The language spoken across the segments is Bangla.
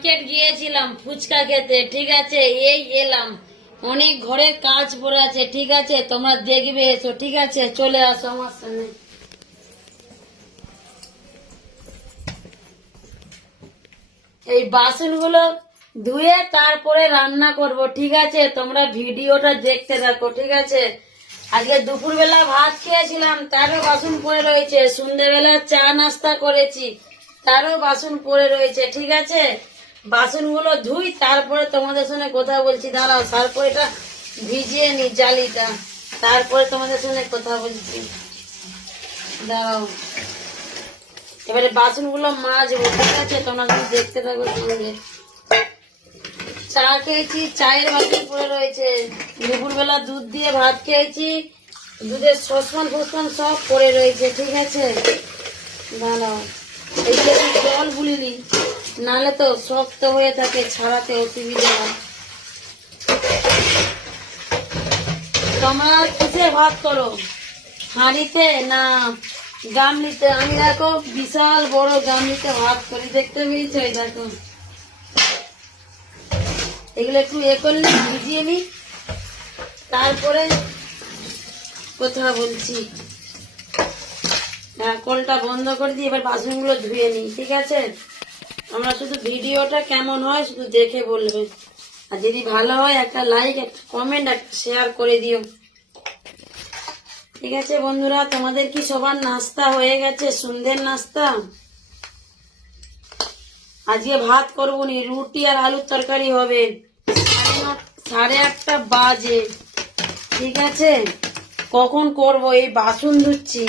মার্কেট গিয়েছিলাম ফুচকা খেতে, ঠিক আছে, এই এলাম। অনেক ঘরের কাজ পড়ে আছে, ঠিক আছে, তোমরা দেখবে এসো, ঠিক আছে, চলে আসো আমার সামনে। এই বাসনগুলো ধুয়ে তারপরে রান্না করব, ঠিক আছে, তোমরা ভিডিওটা দেখতে থাকো, ঠিক আছে। আজকে দুপুরবেলা ভাত খেয়েছিলাম, তারও বাসন পড়ে রয়েছে। সন্ধ্যেবেলা চা নাস্তা করেছি, তারও বাসন পড়ে রয়েছে, ঠিক আছে। বাসনগুলো ধুই তারপরে তোমাদের সঙ্গে কথা বলছি। দাঁড়াও, তারপরে এটা ভিজিয়ে নি জালিটা, তারপরে তোমাদের সঙ্গে কথা বলছি। দাঁড়াও, এবারে বাসনগুলো মাজবো, ঠিক আছে, তোমরা যদি দেখতে থাকো সঙ্গে। চা খেয়েছি, চায়ের বাটি পড়ে রয়েছে। দুপুরবেলা দুধ দিয়ে ভাত খেয়েছি, দুধের সসমান ফসমান সব পড়ে রয়েছে, ঠিক আছে। দাঁড়াও, এই যে জল বুলিনি, নালে তো শক্ত হয়ে থাকে, ছাড়াতে অসুবিধা হয়। তোমরা কিসে ভাত করো, হাঁড়িতে না গামলিতে? আমি দেখো বিশাল বড় গামলিতে ভাত করি, দেখতে পেয়েছো? এই দেখো, এগুলো একটু করলে ভিজিয়ে নি, তারপরে কথা বলছি। কলটা বন্ধ করে দিই, এবার বাসনগুলো ধুয়ে নিই, ঠিক আছে। আমরা শুধু ভিডিওটা কেমন হয় শুধু দেখে বলবে, আর যদি ভালো হয় একটা লাইক, একটা কমেন্ট, একটা শেয়ার করে দিও, ঠিক আছে বন্ধুরা। তোমাদের কি সবার নাস্তা হয়ে গেছে? সন্ধ্যের নাস্তা? আজকে ভাত করবো নি, রুটি আর আলুর তরকারি হবে। 8:30 বাজে, ঠিক আছে। কখন করব? এই বাসন ধুচ্ছি,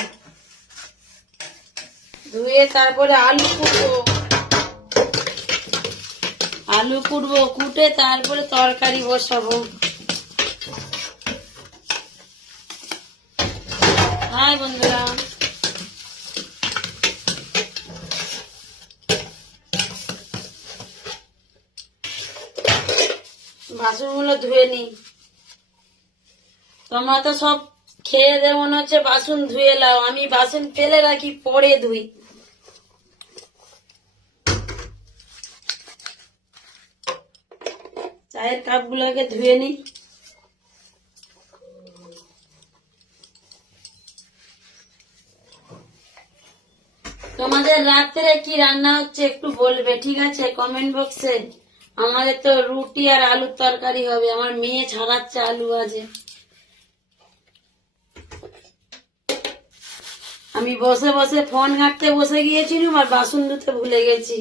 ধুয়ে তারপরে আলু কুটবো, কুটে তারপরে তরকারি বসাবো। হাই বন্ধুরা, বাসনগুলো ধুয়ে নি। তোমরা তো সব খেয়ে দে মনে হচ্ছে বাসন ধুয়ে লাও, আমি বাসন ফেলে রাখি, পরে ধুই। চায়ের কাপ গুলাকে ধুয়ে নি। তোমাদের রাত্রে কি রান্না হচ্ছে একটু বলবে, ঠিক আছে, কমেন্ট বক্সে। আমাদের তো রুটি আর আলুর তরকারি হবে, আমার মেয়ে ছাড়াচ্ছে আলু ভাজে। আমি বসে বসে ফোন ঘাঁটতে বসে গিয়েছিলাম আর বাসন ধুতে ভুলে গেছি।